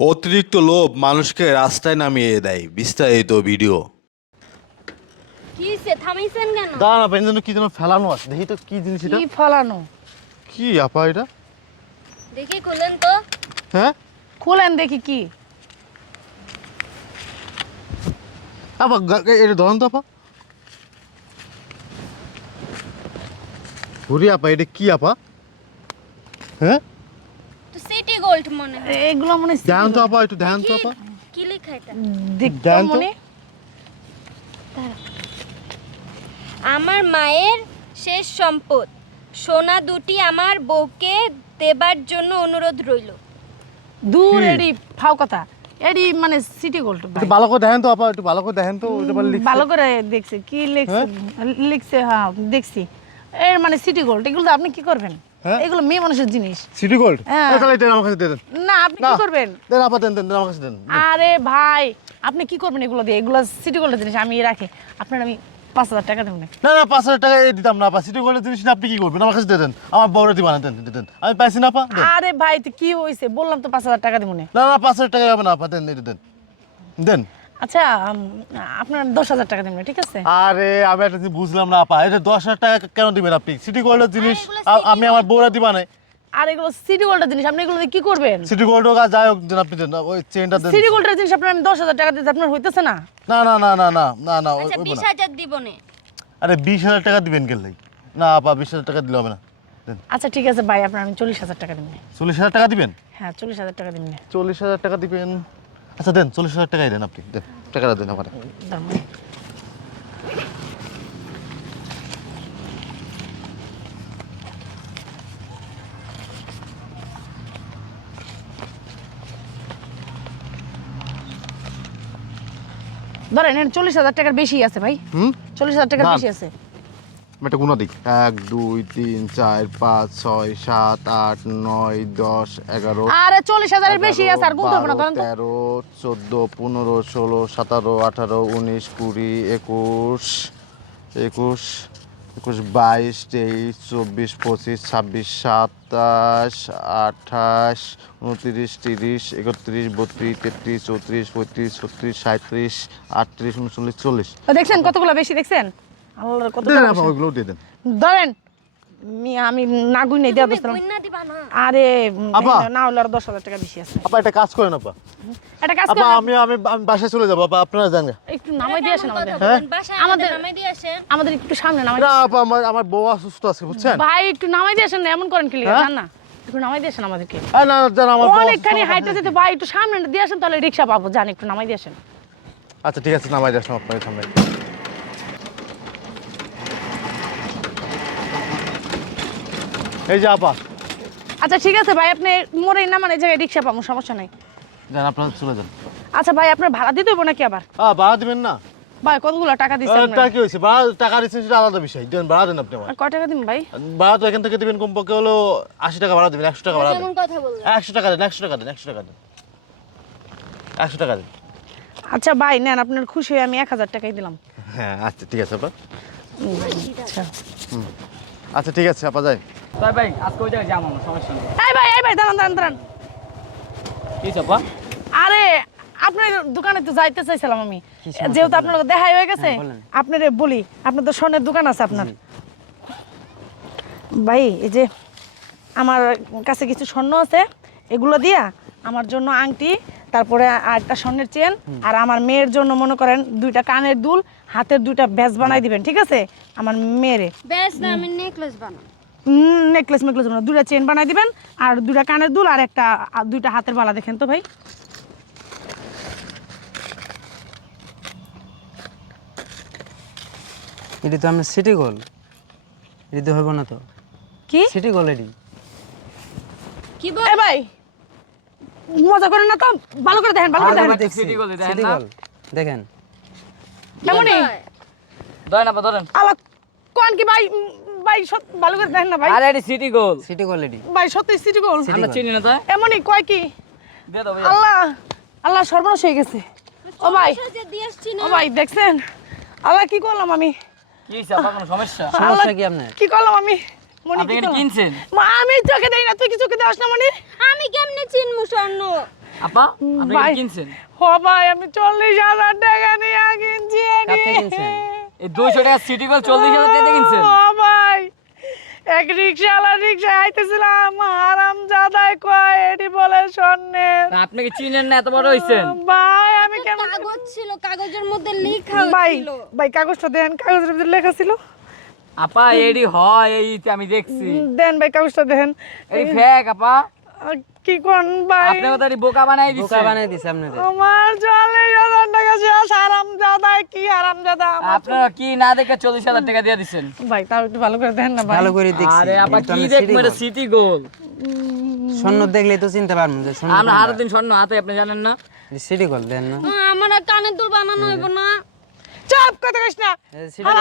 অতিরিক্ত লোভ মানুষকে রাস্তায় নামিয়ে দেয়। বিস্তারিত ভিডিও। কি হইছে? থামাইছেন কেন? দাঁড়া না পেন কি যেন ফেলানো আছে? দেখি তো কি জিনিস এটা। কি ফলানো? কি আপা এটা? দেখি খুলেন তো। হ্যাঁ? খুলেন দেখি কি। আপা এটা ধরুন তো আপা। ঘুরি আপা এটা কি আপা? হ্যাঁ? গোল্ড মনে হয়। এগুলো মনে হয় ধ্যান তো আপা একটু ধ্যান তো আপা। কি- লেখা এটা? দেখতে দেন তো। মনে। আমার মায়ের শেষ সম্পদ। সোনা দুটি আমার বউকে দেবার জন্য অনুরোধ রইল। দূর কি? এডি ফাও কথা। এডি মানে সিটি গোল্ড একটু ভালো করে দেখেন তো আপা একটু ভালো করে দেখেন তো ওটা বলে লিখছে। ভালো করে দেখছে কি লিখছে লিখছে হ্যাঁ দেখছি। এর মানে সিটি গোল্ড এগুলো তো আপনি কি করবেন? হ্যাঁ? এগুলো মেয়ে মানুষের জিনিস। সিটি গোল্ড হ্যাঁ। তাহলে দেন আমার কাছে দিয়ে দেন। না আপনি কি করবেন? দেন আপা দেন দেন আমার কাছে দেন। আরে ভাই আপনি কি করবেন এগুলো দিয়ে? এগুলো সিটি গোল্ডের জিনিস আমি রাখি। আপনার আমি পাঁচ হাজার টাকা দেবেন না না পাঁচ হাজার টাকা এই দিতাম না আপা। সিটি গোল্ডের জিনিস না আপনি কি করবেন? আমার কাছে দিয়ে দেন। আমার বউরে দিবা না দেন দেন, আমি পাইছি না আপা আরে ভাই তো কি হয়েছে বললাম তো পাঁচ হাজার টাকা দেবো না না না পাঁচ হাজার টাকা যাবে না আপা দেন দেন। দেন। আচ্ছা আপনার দশ হাজার টাকা দেবেন ঠিক আছে? আরে আমি একটা জিনিস বুঝলাম না আপা। এটা দশ হাজার টাকা কেন দিবেন আপনি? সিটি গোল্ডের জিনিস আমি আমার বউরা দিবা না আর এগুলো সিটি গোল্ডের জিনিস আপনি এগুলো কি করবেন? সিটি গোল্ড হোক আর যাই হোক আপনি দেন ওই চেনটা দেন। সিটি গোল্ডের জিনিস আপনার আমি দশ হাজার টাকা দিতে আপনার হইতেছে না? না না না না না না না আচ্ছা বিশ হাজার দিব নে। আরে বিশ হাজার টাকা দিবেন গেলেই না আপা বিশ হাজার টাকা দিলে হবে না। আচ্ছা ঠিক আছে ভাই আপনার আমি চল্লিশ হাজার টাকা দেবেন চল্লিশ হাজার টাকা দিবেন? হ্যাঁ চল্লিশ হাজার টাকা দেবেন চল্লিশ হাজার টাকা দিবেন। আচ্ছা দেন চল্লিশ হাজার টাকাই দেন আপনি। দেন টাকাটা দেন আমার। ধরেন চল্লিশ হাজার টাকার বেশি আছে ভাই। হুম? চল্লিশ হাজার টাকার। বেশি আছে। একটা গুণা দিই এক দুই তিন চার পাঁচ ছয় সাত আট নয় দশ এগারো আরে চল্লিশ হাজারের বেশি আছে আর গুনতে হবে না তেরো চোদ্দ পনেরো ষোলো সতেরো আঠারো উনিশ কুড়ি একুশ একুশ একুশ বাইশ তেইশ চব্বিশ পঁচিশ ছাব্বিশ সাতাশ আঠাশ উনত্রিশ তিরিশ একত্রিশ বত্রিশ তেত্রিশ চৌত্রিশ পঁয়ত্রিশ ছত্রিশ সাঁত্রিশ আটত্রিশ উনচল্লিশ চল্লিশ। দেখছেন কতগুলো বেশি দেখছেন? আল্লাহর কত দেন আপা ওইগুলো দিয়ে দেন। ধরেন আমি না গুনে দেওয়া তুমি বুঝতাম বন্যা দিবা না। আরে না হলে আর দশ হাজার টাকা বেশি আছে। আপা একটা কাজ করেন আপা। একটা কাজ আপা আমি আমি আমি বাসায় চলে যাব আপা আপনারা জানেন একটু নামাই দিয়ে আসেন আমাদের। কথা বলেন? বাসায় আমাদের আমাদের- নামাই দিয়ে আসেন। আমাদের একটু সামনে নামাই না আপা আমার আমার বউ অসুস্থ আছে বুঝছেন? ভাই একটু নামাই দিয়ে আসেন না, এমন করেন কি? হ্যাঁ? জান না। একটু নামাই দিয়ে আসেন আমাদেরকে। না জান আমার অনেকখানি হাইটে। যেতে ভাই একটু সামনে দিয়ে আসেন তাহলে রিক্সা পাবো। জান একটু নামাই দিয়ে আসেন। আচ্ছা ঠিক আছে নামাই যাস আপনার সামনে। এই যে আপা। আচ্ছা ঠিক আছে ভাই আপনি মোরে না মানে এই জায়গায় রিক্সা পাবো সমস্যা নাই। যান আপনারা চলে যান। আচ্ছা ভাই আপনার ভাড়া দিতে হইব নাকি আবার? আ ভাড়া দিবেন না? ভাই কতগুলো টাকা দিচ্ছেন আরে, টাকা কি হয়েছে? ভাড়া টাকা দিচ্ছেন সেটা আলাদা বিষয়। দেন ভাড়া দেন আপনি আমার কয় টাকা দিন ভাই? ভাড়া তো এখান থেকে দিবেন কমপক্ষে হলো আশি টাকা ভাড়া দিবেন একশো টাকা ভাড়া দেন। কেমন কথা বললেন। একশো টাকা দেন একশো টাকা দেন একশো টাকা দেন। একশো টাকা দেন। আচ্ছা ভাই নেন আপনার খুশি হয়ে আমি এক হাজার টাকাই দিলাম। হ্যাঁ আচ্ছা ঠিক আছে আপা। আচ্ছা। আচ্ছা ঠিক আছে আপা যাই। তাই ভাই আজকে ওই জায়গায় যাব আমার সমস্যা নেই। এই ভাই এই ভাই দাঁড়ান দাঁড়ান দাঁড়ান। কি চাপা? আরে আপনার দোকানে তো যাইতে চাইছিলাম আমি। যেহেতু আপনার দেখাই হয়ে গেছে আপনার বলি আপনার তো স্বর্ণের দোকান আছে আপনার। ভাই এই যে আমার কাছে কিছু স্বর্ণ আছে এগুলো দিয়া আমার জন্য আংটি তারপরে আর একটা স্বর্ণের চেন আর আমার মেয়ের জন্য মনে করেন দুইটা কানের দুল হাতের দুইটা ব্যাস বানাই দিবেন ঠিক আছে? আমার মেয়েরে। বেশ না আমি নেকলেস বানাবো। নেকলেস মেকলেস বানাই দুইটা চেন বানাই দিবেন আর দুটা কানের দুল আর একটা দুইটা হাতের বালা দেখেন তো ভাই। এটি তো আমি সিটি গোল এটি তো হইব না তো। কি? সিটি গোল এটি। কি বল? এ ভাই মজা করেন না তো? ভালো করে দেখেন ভালো করে দেখেন। সিটি গোল সিটি গোল দেখেন। কেমনই? ধরেন আপা ধরেন। আলা কোন কি ভাই? ভাই সত ভালো করে দেখেন না ভাই। আরে এটি সিটি গোল সিটি গোল এটি। ভাই সত্যি সিটি গোল আমরা চিনি না তো। এমনই কয় কি? দিয়ে দাও আল্লাহ আল্লাহ সর্বনাশ হয়ে গেছে। ও ভাই ও ভাই দেখছেন? আল্লাহ কি করলাম আমি? কি চাপা কোনো সমস্যা? আল্লাহ, সমস্যা কি আপনার? কি করলাম আমি? মনি কি করলাম? কিনছেন? মা, আমি চোখে দেই না তুই কি চোখে দেওয়াস না মনি? আমি কেমনে চিনমু স্বর্ণ? আপা আপনি কিনছেন? হ ভাই আমি চল্লিশ হাজার টাকা নিয়ে কিনছি এটি। কিনছেন? এই দুইশো টাকা সিটি গোল চল্লিশ হাজার টাকা কিনছেন? ও ভাই এক রিক্সাওয়ালা রিক্সা আইতেছিলাম হারাম জাদাই কয় এটি বলে স্বর্ণের। আপনি কি চিনেন না এত বড় হইছেন? ভাই আমি কেমন কাগজ ছিল কাগজের মধ্যে লেখা ভাই ছিল। ভাই কাগজটা দেন কাগজের ভিতরে লেখা ছিল। আপা এডি হয় এই যে আমি দেখছি। দেন ভাই কাগজটা দেন। এই ফেক আপা। কি কোন ভাই? আপনি কথা বোকা বানাই দিচ্ছে বোকা বানাই দিছে আপনাদের। আমার টাকা শেষ হারাম জাদাই কি জাদা আপনারা কি না দেখে চল্লিশ হাজার টাকা দিয়ে দিচ্ছেন ভাই তাও একটু ভালো করে দেন না ভাই। ভালো করে দেখছি। আরে আপা কি আমরা দেখব সিটি গোল। স্বর্ণ দেখলে তো চিনতে পারবেন যে স্বর্ণ আমরা হাতে দিন স্বর্ণ হাতে আপনি জানেন না? সিটি গোল দেন না। আমার কানের দুল বানানো হইব না। চাপ কথা কইস না।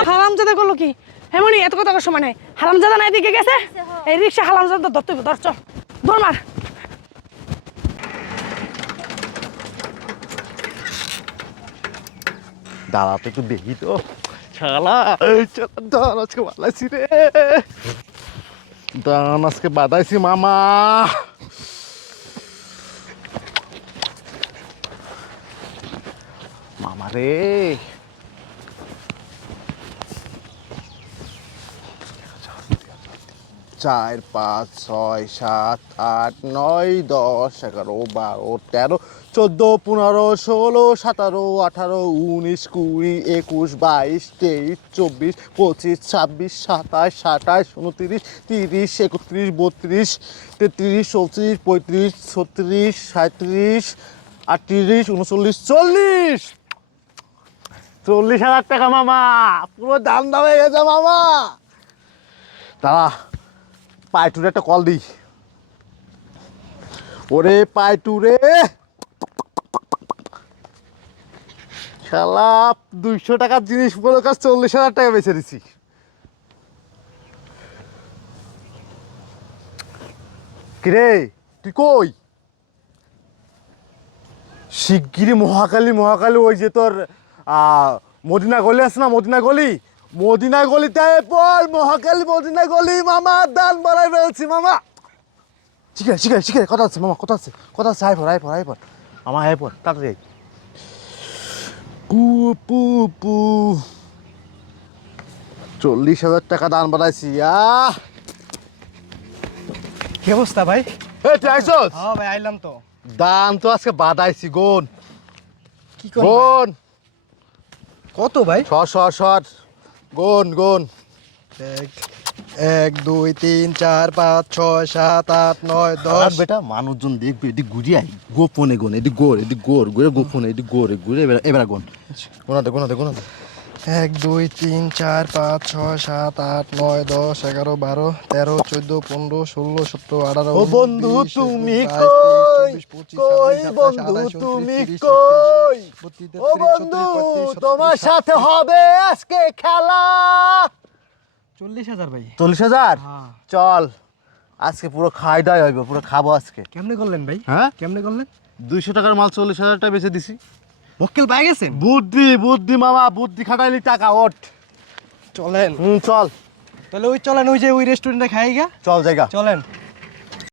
হারাম জাদা করল কি? এমনই এত কথা সময় নেই হারাম জাদা না এদিকে গেছে এই রিক্সা হারাম জাদা ধরতে ধর চল। মার। দাঁড়া তো একটু দেখি তো। শালা, দান আজকে বাদাইছি রে। দান আজকে বাদাইছি মামা। মামা রে। চার, পাঁচ, ছয়, সাত, আট, নয়, দশ, এগারো, বারো, তেরো, চোদ্দ, পনেরো, ষোলো, সতেরো, আঠারো, উনিশ, কুড়ি, একুশ, বাইশ, তেইশ, চব্বিশ, পঁচিশ, ছাব্বিশ, সাতাশ সাতাশ উনত্রিশ, তিরিশ, একত্রিশ, বত্রিশ, তেত্রিশ, চৌত্রিশ, পঁয়ত্রিশ, ছত্রিশ সাঁত্রিশ আটত্রিশ, উনচল্লিশ, চল্লিশ। চল্লিশ হাজার টাকা মামা, পুরো দাম দাম গেছে মামা। দাঁড়া। পাইটুরে একটা কল দিই। ওরে পাইটুরে। শালা, দুইশো টাকার জিনিস বলে কাজ চল্লিশ হাজার টাকা বেছে দিছি। কিরে, তুই কই? শিগগিরি মহাকালী মহাকালী, ওই যে তোর মদিনা গলি আছে না, মদিনা গলি? মদিনা গলিতে পর মহাকালী মদিনা গলি মামা দান বাড়াই ফেলছি মামা। ঠিক আছে ঠিক আছে ঠিক আছে কথা আছে মামা কথা আছে কথা আছে আইপর আইপর আইপর মামা আইপর তাড়াতাড়ি। পু পু পু। চল্লিশ হাজার টাকা দান বাড়াইছি আহ! কি অবস্থা ভাই? হ্যাঁ ভাই আইলাম তো। দান তো আজকে বাদাইছি গোন। কি গোন। কত ভাই? ছ ছ শট গোন গোন এক এক দুই তিন চার পাঁচ ছয় সাত আট নয় দশ। বেটা মানুষজন দেখবে এটি ঘুরি আই গোপনে গোন এটি গোর এটি গোর ঘুরে গোপনে এটি গোরে ঘুরে এবার এবার গোন গোনাতে গোনাতে গোনাতে এক দুই তিন চার পাঁচ ছয় সাত আট নয় দশ এগারো বারো তেরো চোদ্দ পনেরো ষোলো সতেরো আঠারো বন্ধু তুমি কই? কই বন্ধু তুমি কই? ও বন্ধু তোমার সাথে হবে আজকে খেলা। চল্লিশ হাজার ভাই। চল্লিশ হাজার? হ্যাঁ। চল আজকে পুরো খাই দাওয়া হইবে পুরো খাব আজকে। কেমনে করলেন ভাই? হ্যাঁ? কেমনে করলেন? দুইশো টাকার মাল চল্লিশ হাজার টাকা বেচে দিছি। মক্কেল পাই গেছেন? বুদ্ধি বুদ্ধি মামা বুদ্ধি খাটাইলি টাকা ওঠ। চলেন। হুম চল। তাহলে ওই চলেন ওই যে ওই রেস্টুরেন্টে খাই গা চল জায়গা। চলেন।